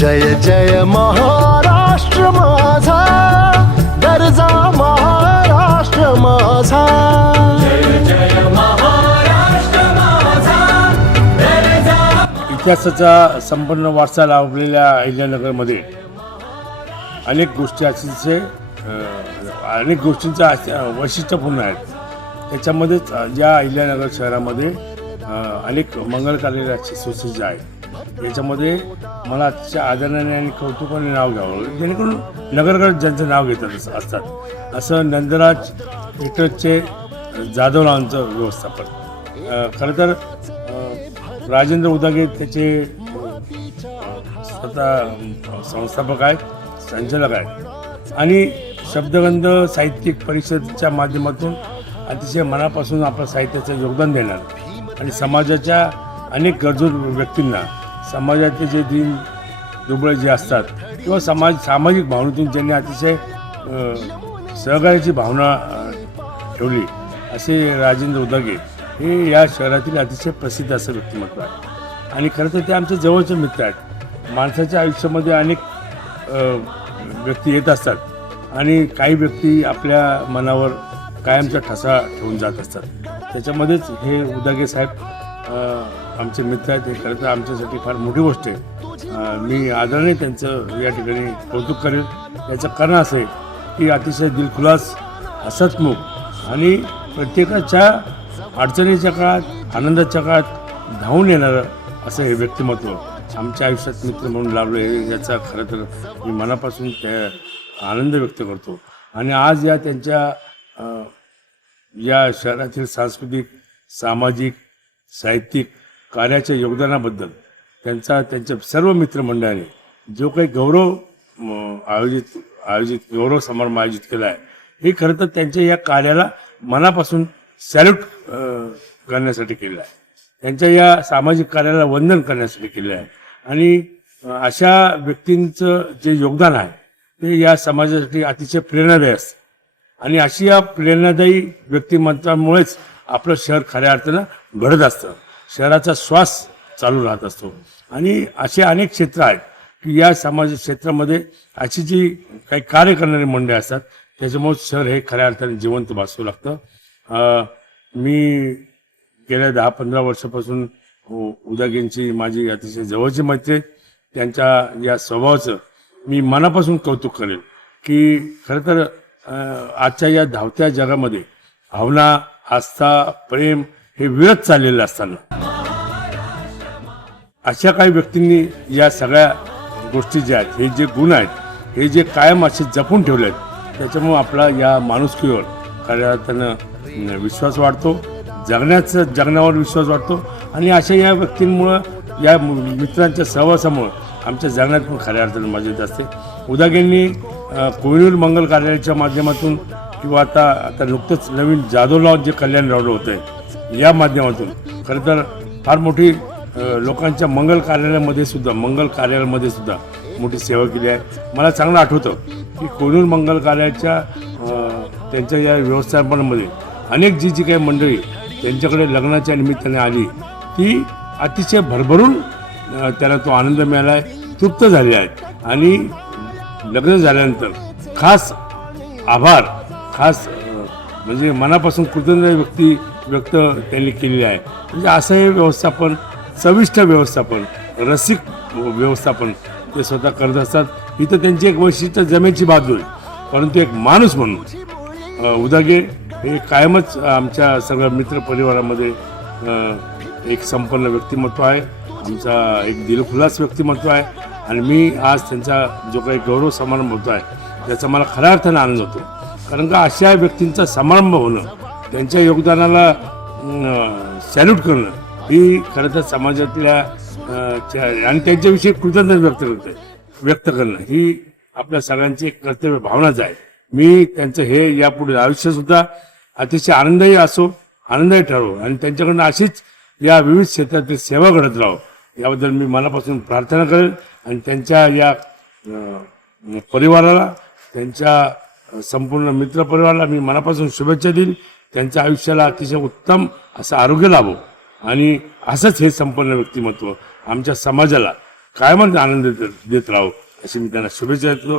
जय जय महाराष्ट्र माझा, गरजा महाराष्ट्र माझा। इतिहासाचा संपन्न वारसा लाभलेल्या अहिल्यानगरमध्ये अनेक गोष्टी अनेक गोष्टींचं वैशिष्ट्यपूर्ण आहेत। त्याच्यामध्येच ज्या अहिल्यानगर शहरामध्ये अनेक मंगल कार्यालयाची सोसायटी आहेत, याच्यामध्ये मला अतिशय आदराने आणि कौतुकाने नाव घ्यावं, जेणेकरून नगरकर ज्यांचं नाव घेतात असतात असं नंदराज थिएटरचे जाधवरावांचं व्यवस्थापन। खरं तर राजेंद्र उदागे त्याचे स्वतः संस्थापक आहेत, संचालक आहेत आणि शब्दगंध साहित्यिक परिषदेच्या माध्यमातून अतिशय मनापासून आपलं साहित्याचं योगदान देणार आणि समाजाच्या अनेक गरजू व्यक्तींना समाजाचे जे दिन दुबळे जे असतात किंवा सामाजिक भावनेतून ज्यांनी अतिशय सहकार्याची भावना ठेवली असे राजेंद्र उदागे हे या शहरातील अतिशय प्रसिद्ध असं व्यक्तिमत्व आहे। आणि खरं तर ते आमचे जवळचे मित्र आहेत। माणसाच्या आयुष्यामध्ये अनेक व्यक्ती येत असतात आणि काही व्यक्ती आपल्या मनावर कायमचा ठसा ठेवून जात असतात। त्याच्यामध्येच हे उदागे साहेब आमचे मित्र आहेत। हे खरं तर आमच्यासाठी फार मोठी गोष्ट आहे। मी आदराने त्यांचं या ठिकाणी कौतुक करेन। त्याचं कारण असं आहे की अतिशय दिलखुलास, हसतमुख आणि प्रत्येकाच्या अडचणीच्या काळात आनंदाच्या काळात धावून येणारं असं हे व्यक्तिमत्व आमच्या आयुष्यात मित्र म्हणून लाभलं आहे, याचा खरं तर मी मनापासून त्या आनंद व्यक्त करतो। आणि आज या त्यांच्या या शहरातील सांस्कृतिक, सामाजिक, साहित्यिक कार्याच्या योगदानाबद्दल त्यांच्या सर्व मित्रमंडळाने जो काही गौरव गौरव समारंभ आयोजित केला आहे, हे खरं तर त्यांच्या या कार्याला मनापासून सॅल्यूट करण्यासाठी केलं आहे, त्यांच्या या सामाजिक कार्याला वंदन करण्यासाठी केलं आहे। आणि अशा व्यक्तींचं जे योगदान आहे ते या समाजासाठी अतिशय प्रेरणादायी असतं आणि अशी या प्रेरणादायी व्यक्तिमत्वामुळेच आपलं शहर खऱ्या अर्थानं घडत असतं, शहराचा श्वास चालू राहत असतो। आणि असे अनेक क्षेत्र आहेत की या समाज क्षेत्रामध्ये अशी जी काही कार्य करणारी मंडळी असतात त्याच्यामुळे शहर हे खऱ्या अर्थाने जिवंत भासू लागतं। मी गेल्या 10-15 वर्षापासून उदागेंची माझी अतिशय जवळची मैत्री आहे। त्यांच्या या स्वभावाचं मी मनापासून कौतुक करेन की खरं तर आजच्या या धावत्या जगामध्ये भावना, आस्था, प्रेम हे विरत चाललेलं असताना अशा काही व्यक्तींनी या सगळ्या गोष्टी ज्या आहेत, हे जे गुण आहेत, हे जे कायम असे जपून ठेवले आहेत, त्याच्यामुळं आपला या माणुसकीवर खऱ्या अर्थानं विश्वास वाढतो, जगण्यावर विश्वास वाढतो। आणि अशा या व्यक्तींमुळं, या मित्रांच्या सहवासामुळं आमच्या जगण्यात पण खऱ्या अर्थानं मजा येत असते। उदागेंनी कोहिनूर मंगल कार्यालयाच्या माध्यमातून किंवा आता नुकतंच नवीन जाधवराव जे कल्याण रावलं होतं आहे, या माध्यमातून खरं तर फार मोठी लोकांच्या मंगल कार्यालयामध्ये सुद्धा मोठी सेवा केली आहे। मला चांगलं आठवतं की कोहिनूर मंगल कार्यालयाच्या त्यांच्या या व्यवस्थापनामध्ये अनेक जी काही मंडळी त्यांच्याकडे लग्नाच्या निमित्ताने आली, ती अतिशय भरभरून त्याला तो आनंद मिळाला आहे, तृप्त झाले आहेत। आणि लग्न झाल्यानंतर खास आभार, म्हणजे मनापासून कृतज्ञता व्यक्त त्यांनी केलेली आहे। म्हणजे असं हे व्यवस्थापन, चविष्ट व्यवस्थापन, रसिक व्यवस्थापन ते स्वतः करत असतात। ही तर त्यांची एक वैशिष्ट्य जमेची बाजू आहे, परंतु एक माणूस म्हणून उदागे हे कायमच आमच्या सगळ्या मित्रपरिवारामध्ये एक संपन्न व्यक्तिमत्व आहे, आमचा एक दिलखुलास व्यक्तिमत्व आहे। आणि मी आज त्यांचा जो काही गौरव समारंभ होतो आहे त्याचा मला खऱ्या अर्थानं आनंद होतो, कारण का अशा व्यक्तींचा समारंभ होणं, त्यांच्या योगदानाला सॅल्यूट करणं ही खरं तर समाजातल्या आणि त्यांच्याविषयी कृतज्ञता व्यक्त करणं ही आपल्या सगळ्यांची एक कर्तव्य भावनाच आहे। मी त्यांचं हे यापुढे आयुष्यसुद्धा अतिशय आनंदही आनंदही ठरावो आणि त्यांच्याकडनं अशीच या विविध क्षेत्रातील सेवा घडत राहो, याबद्दल मी मनापासून प्रार्थना करेन। आणि त्यांच्या या परिवाराला, त्यांच्या संपूर्ण मित्रपरिवाराला मी मनापासून शुभेच्छा देईन। त्यांच्या आयुष्याला अतिशय उत्तम असं आरोग्य लाभो आणि असंच हे संपन्न व्यक्तिमत्व आमच्या समाजाला कायमच आनंद देत राहो अशी मी त्यांना शुभेच्छा देतो.